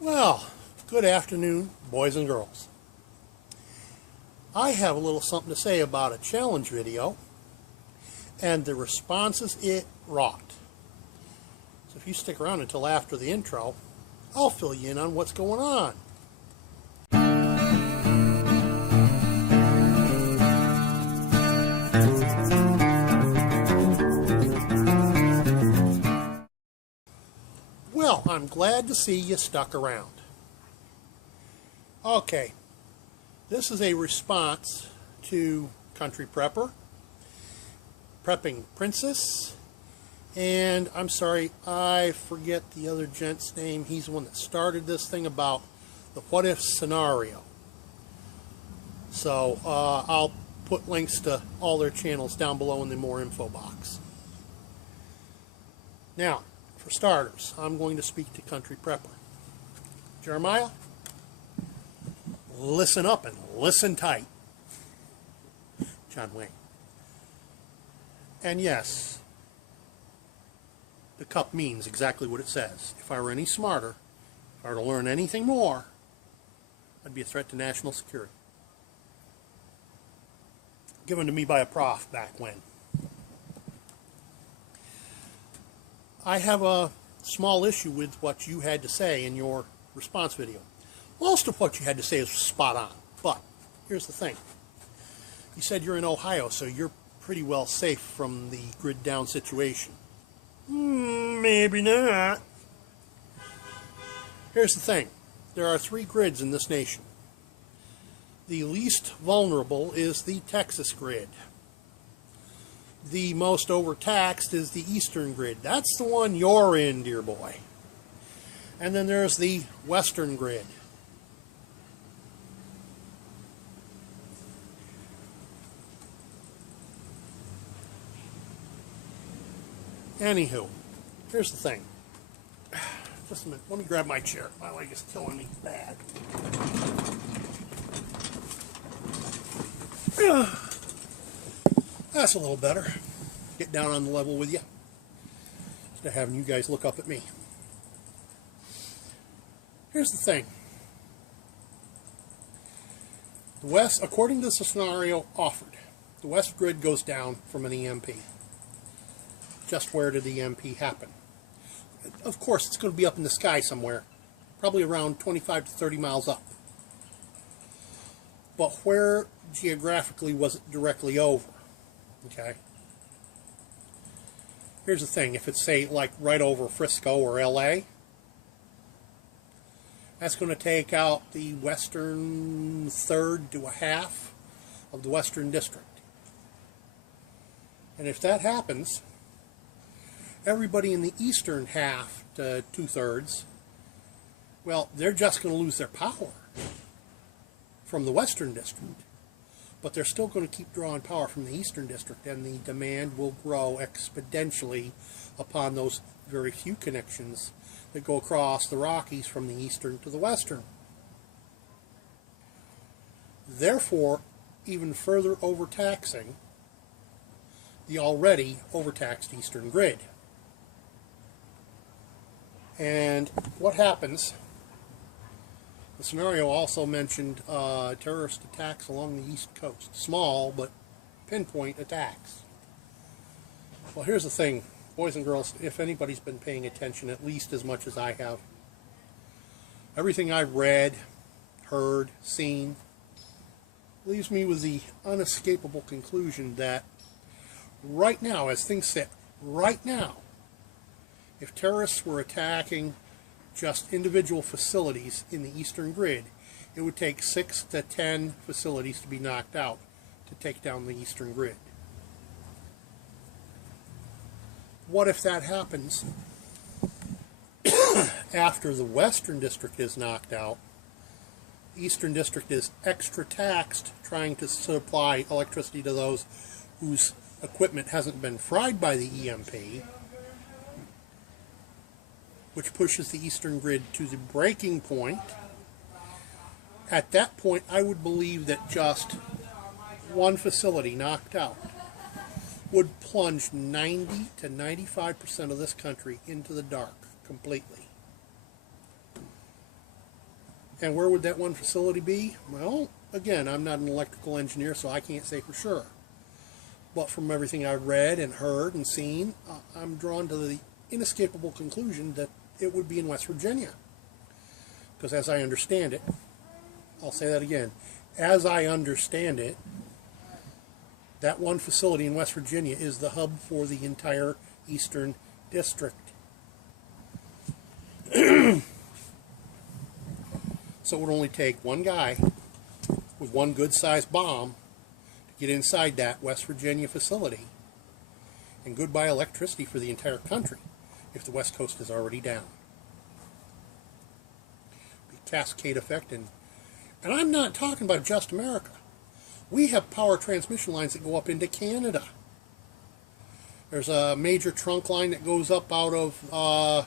Well, good afternoon, boys and girls. I have a little something to say about a challenge video and the responses it wrought. So if you stick around until after the intro, I'll fill you in on what's going on. Well, I'm glad to see you stuck around. Okay, this is a response to Country Prepper, Prepping Princess, and I'm sorry, I forget the other gent's name. He's the one that started this thing about the what if scenario. So I'll put links to all their channels down below in the more info box. Now, for starters, I'm going to speak to Country Prepper. Jeremiah, listen up and listen tight. John Wayne. And yes, the cup means exactly what it says. If I were any smarter, if I were to learn anything more, I'd be a threat to national security. Given to me by a prof back when. I have a small issue with what you had to say in your response video. Most of what you had to say is spot on, but here's the thing. You said you're in Ohio, so you're pretty well safe from the grid down situation. Maybe not. Here's the thing. There are 3 grids in this nation. The least vulnerable is the Texas grid. The most overtaxed is the eastern grid. That's the one you're in, dear boy. And then there's the western grid. Anywho, here's the thing. Just a minute. Let me grab my chair. My leg is killing me bad. That's a little better. Get down on the level with you. Instead of having you guys look up at me. Here's the thing. The West, according to the scenario offered, the West grid goes down from an EMP. Just where did the EMP happen? Of course, it's going to be up in the sky somewhere. Probably around 25 to 30 miles up. But where geographically was it directly over? Okay. Here's the thing. If it's, say, like right over Frisco or LA, that's going to take out the western third to a half of the western district. And if that happens, everybody in the eastern half to 2/3, well, they're just going to lose their power from the western district. But they're still going to keep drawing power from the eastern district, and the demand will grow exponentially upon those very few connections that go across the Rockies from the eastern to the western. Therefore, even further overtaxing the already overtaxed eastern grid. And what happens? The scenario also mentioned terrorist attacks along the East Coast. Small, but pinpoint attacks. Well, here's the thing, boys and girls, if anybody's been paying attention at least as much as I have, everything I've read, heard, seen, leaves me with the unescapable conclusion that right now, as things sit, right now, if terrorists were attacking just individual facilities in the eastern grid, it would take 6 to 10 facilities to be knocked out to take down the eastern grid. What if that happens after the western district is knocked out? The eastern district is extra taxed trying to supply electricity to those whose equipment hasn't been fried by the EMP, which pushes the eastern grid to the breaking point. At that point, I would believe that just one facility knocked out would plunge 90 to 95% of this country into the dark completely. And where would that one facility be? Well, again, I'm not an electrical engineer, so I can't say for sure. But from everything I've read and heard and seen, I'm drawn to the inescapable conclusion that it would be in West Virginia. Because as I understand it, I'll say that again, as I understand it, that one facility in West Virginia is the hub for the entire Eastern District. So it would only take one guy with one good-sized bomb to get inside that West Virginia facility, and goodbye electricity for the entire country if the West Coast is already down. Be cascade effect, and I'm not talking about just America. We have power transmission lines that go up into Canada. There's a major trunk line that goes up out of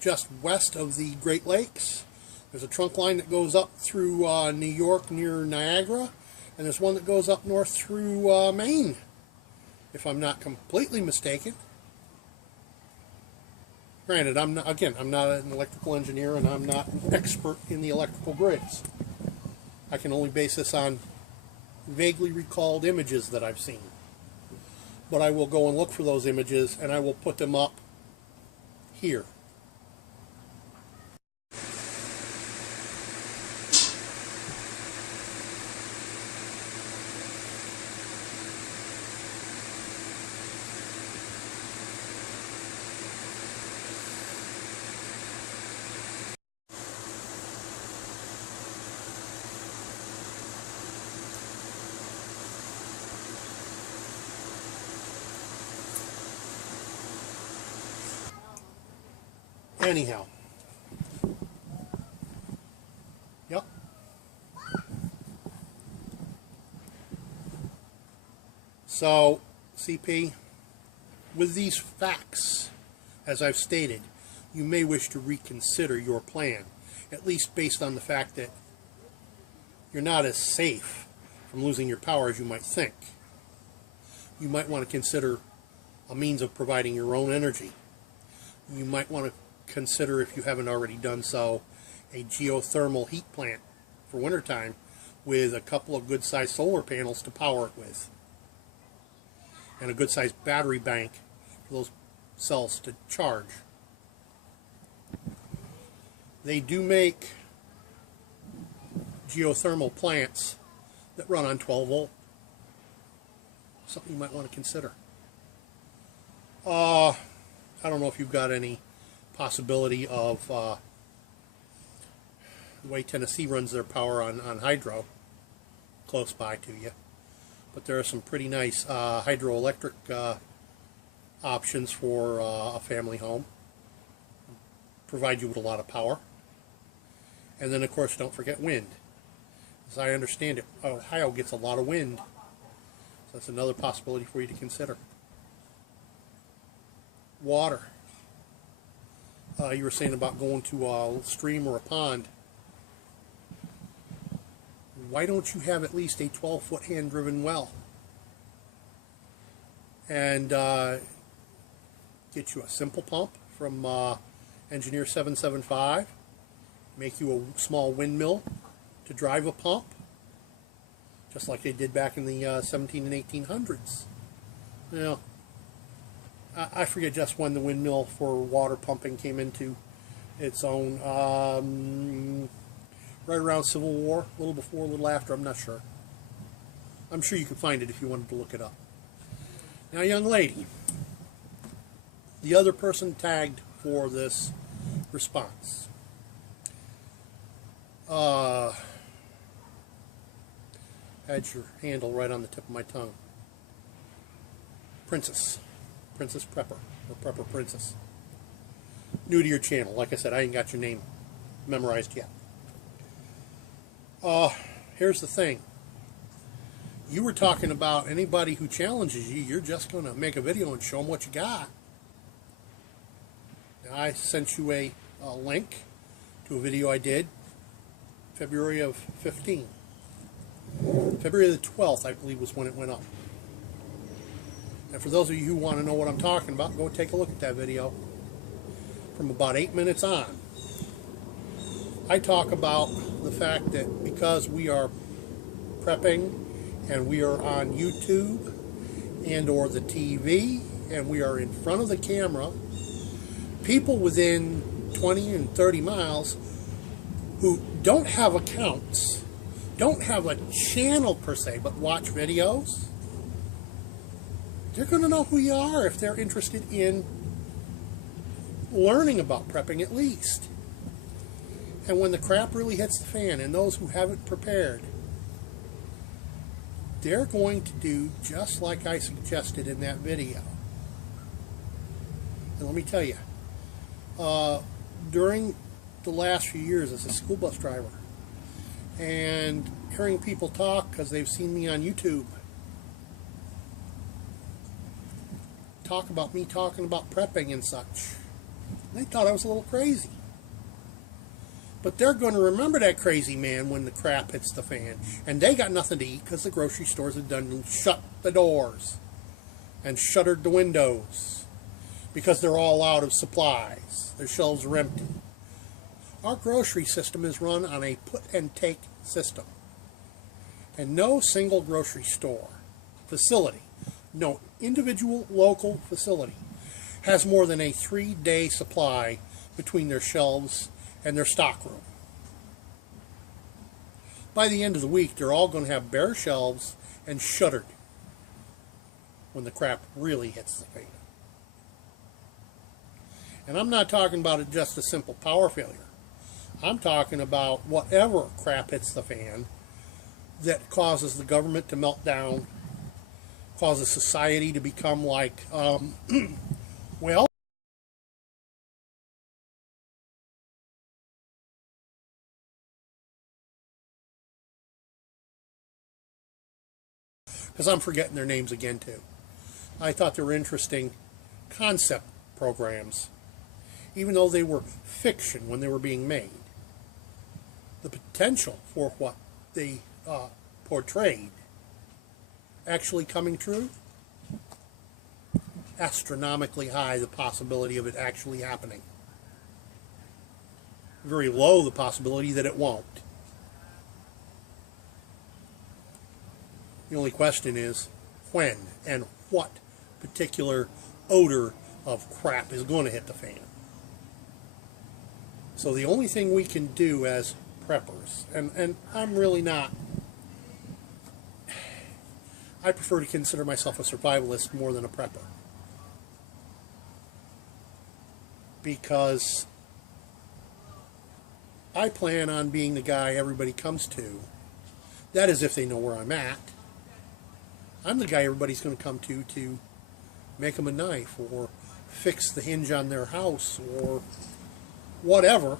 just west of the Great Lakes. There's a trunk line that goes up through New York near Niagara, and there's one that goes up north through Maine, if I'm not completely mistaken. Granted, I'm not an electrical engineer, and I'm not an expert in the electrical grids. I can only base this on vaguely recalled images that I've seen. But I will go and look for those images, and I will put them up here. Anyhow. Yep. So, CP, with these facts, as I've stated, you may wish to reconsider your plan, at least based on the fact that you're not as safe from losing your power as you might think. You might want to consider a means of providing your own energy. You might want to consider, if you haven't already done so, a geothermal heat plant for wintertime with a couple of good-sized solar panels to power it with, and a good-sized battery bank for those cells to charge. They do make geothermal plants that run on 12 volt. Something you might want to consider. I don't know if you've got any possibility of the way Tennessee runs their power on hydro close by to you, but there are some pretty nice hydroelectric options for a family home. Provide you with a lot of power. And then of course don't forget wind. As I understand it, Ohio gets a lot of wind, so that's another possibility for you to consider. Water. You were saying about going to a stream or a pond. Why don't you have at least a 12-foot hand-driven well? And get you a simple pump from Engineer 775. Make you a small windmill to drive a pump, just like they did back in the 17 and 1800s. Now, I forget just when the windmill for water pumping came into its own. Right around Civil War, a little before, a little after, I'm not sure. I'm sure you could find it if you wanted to look it up. Now, young lady, the other person tagged for this response. Had your handle right on the tip of my tongue. Princess Prepper, or Prepper Princess. New to your channel. Like I said, I ain't got your name memorized yet. Here's the thing. You were talking about anybody who challenges you, you're just going to make a video and show them what you got. Now, I sent you a link to a video I did February of 15. February the 12th, I believe, was when it went up. And for those of you who want to know what I'm talking about, go take a look at that video from about 8 minutes on. I talk about the fact that because we are prepping and we are on YouTube and or the TV and we are in front of the camera, people within 20 and 30 miles who don't have accounts, don't have a channel per se, but watch videos, they're going to know who you are if they're interested in learning about prepping at least. And when the crap really hits the fan and those who haven't prepared, they're going to do just like I suggested in that video. And let me tell you, during the last few years as a school bus driver and hearing people talk because they've seen me on YouTube, talk about me talking about prepping and such, they thought I was a little crazy. But they're going to remember that crazy man when the crap hits the fan. And they got nothing to eat because the grocery stores have done shut the doors and shuttered the windows because they're all out of supplies. Their shelves are empty. Our grocery system is run on a put and take system. And no single grocery store facility, no individual local facility, has more than a 3-day supply between their shelves and their stockroom. By the end of the week, they're all going to have bare shelves and shuttered when the crap really hits the fan. And I'm not talking about it just a simple power failure. I'm talking about whatever crap hits the fan that causes the government to melt down, causes society to become like, well, because I'm forgetting their names again too. I thought they were interesting concept programs, even though they were fiction when they were being made. The potential for what they portrayed actually coming true, astronomically high the possibility of it actually happening. Very low the possibility that it won't. The only question is when and what particular odor of crap is going to hit the fan. So the only thing we can do as preppers, and I'm really not, I prefer to consider myself a survivalist more than a prepper. Because I plan on being the guy everybody comes to. That is if they know where I'm at. I'm the guy everybody's going to come to make them a knife or fix the hinge on their house or whatever,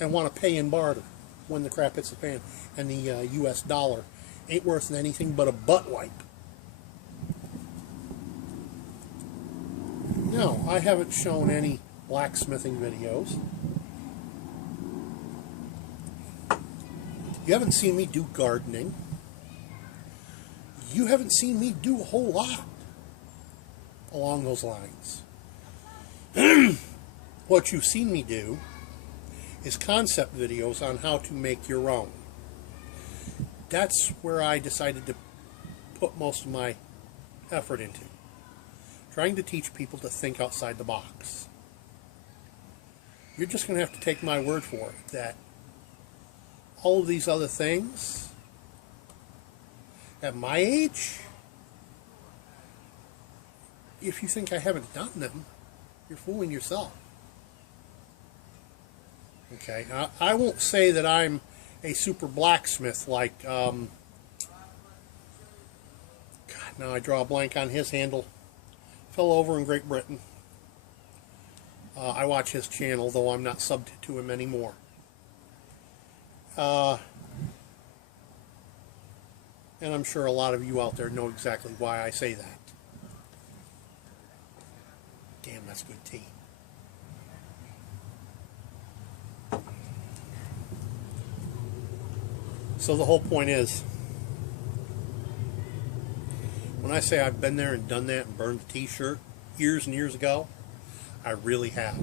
and want to pay in barter when the crap hits the fan and the US dollar ain't worth anything but a butt wipe. No, I haven't shown any blacksmithing videos. You haven't seen me do gardening. You haven't seen me do a whole lot along those lines. What you've seen me do is concept videos on how to make your own. That's where I decided to put most of my effort into. Trying to teach people to think outside the box. You're just going to have to take my word for it that all of these other things, at my age, if you think I haven't done them, you're fooling yourself. Okay, I won't say that I'm a super blacksmith like, God, now I draw a blank on his handle. Fell over in Great Britain. I watch his channel, though I'm not subbed to him anymore. And I'm sure a lot of you out there know exactly why I say that. Damn, that's good tea. So the whole point is, when I say I've been there and done that and burned the t-shirt years and years ago, I really have.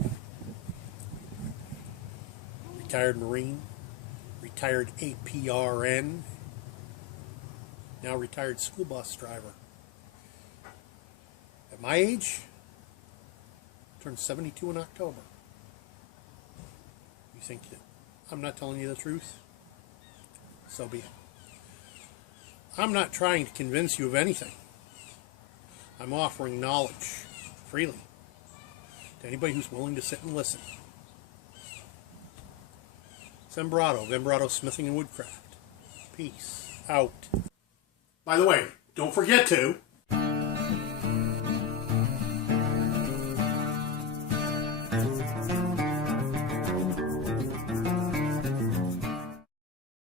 retired Marine, retired APRN, now retired school bus driver. At my age, I turned 72 in October. You think that I'm not telling you the truth? So be it. I'm not trying to convince you of anything. I'm offering knowledge freely to anybody who's willing to sit and listen. Vembrato Smithing and Woodcraft. Peace out. By the way, don't forget to